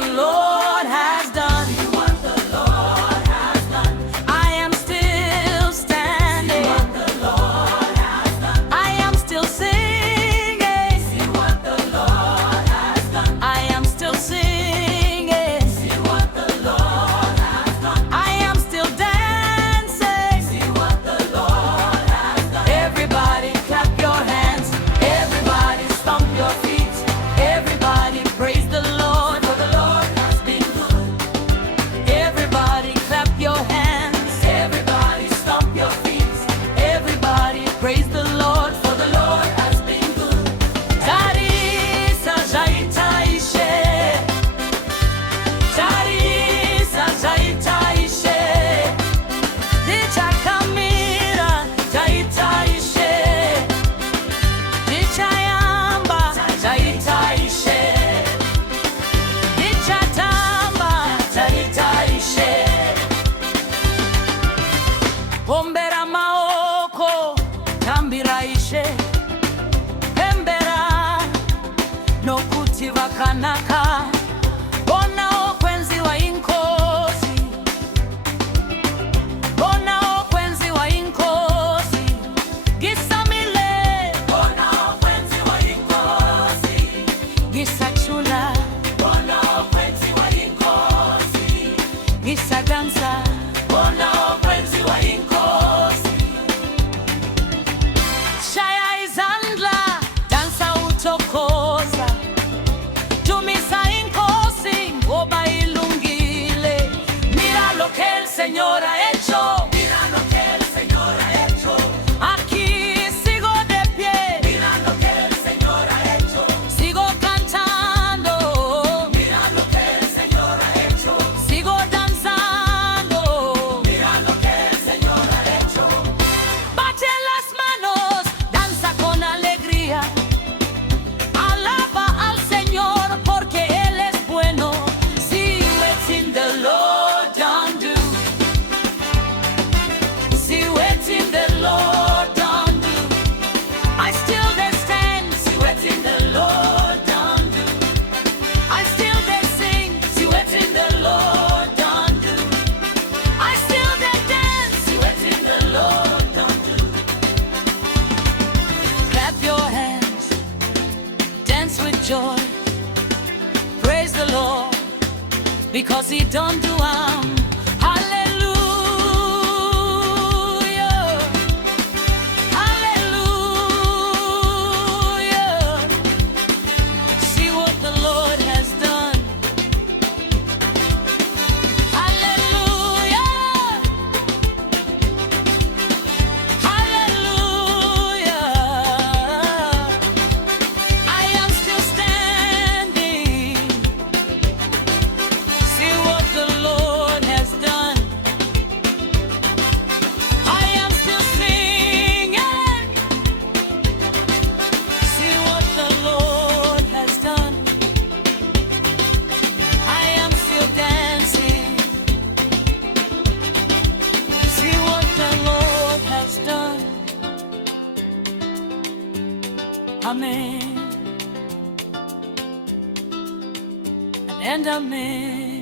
the Lord has done. See what the Lord has done. I am still standing. See what the Lord has done. I am still singing. See what the Lord has done. I am still singing. See what the Lord has done. I am still dancing. See what the Lord has done. Everybody clap your hands. Everybody stomp your feet. Everybody praise the Lord, For the Lord has been good. everybody clap your hands. Everybody stomp your feet. Everybody praise the Lord, For the Lord has been good. Tarisa jaitaishe. Tarisa jaitaishe. Dicha kamira jaitaishe. Dicha yamba jaitaishe. Dicha tamba jaitaishe. Ombera maoko tambiraishe. Embera nokuti vakanaka. Bona okwenzi wa inkosi. Bona okwenzi wa inkosi. Gisamile. Bona okwenzi wa inkosi. Gisachula. Bona okwenzi wa inkosi. Gisadansa. Bona okwenzi wa inkosi. Shaya izandla. Dansa utokoza. Tumisa inkosi. Ngoba ilungile. Mira lo que el Señor ha hecho. Mira lo que el Señor ha hecho. Aquí sigo de pie. Mira lo que el Señor ha hecho. Sigo cantando. Mira lo que el Señor ha hecho. Sigo danzando. Mira lo que el Señor ha hecho. Bate las manos, danza con alegría. Alaba al Señor porque Él es bueno. See what's in the Lord done do. See what's in the Lord done do. I still they stand. See what's in the Lord done do. I still they sing. See what's in the Lord done do. I still they dance. See what's in the Lord done do. Clap your hands, dance with joy, praise the Lord, because He done do Hallelujah, hallelujah. See what the Lord has done. Hallelujah, hallelujah. I am still standing. See what the Lord has done. I am still singing. See what the Lord has done. I am still dancing. See what the Lord has done. Amen and amen.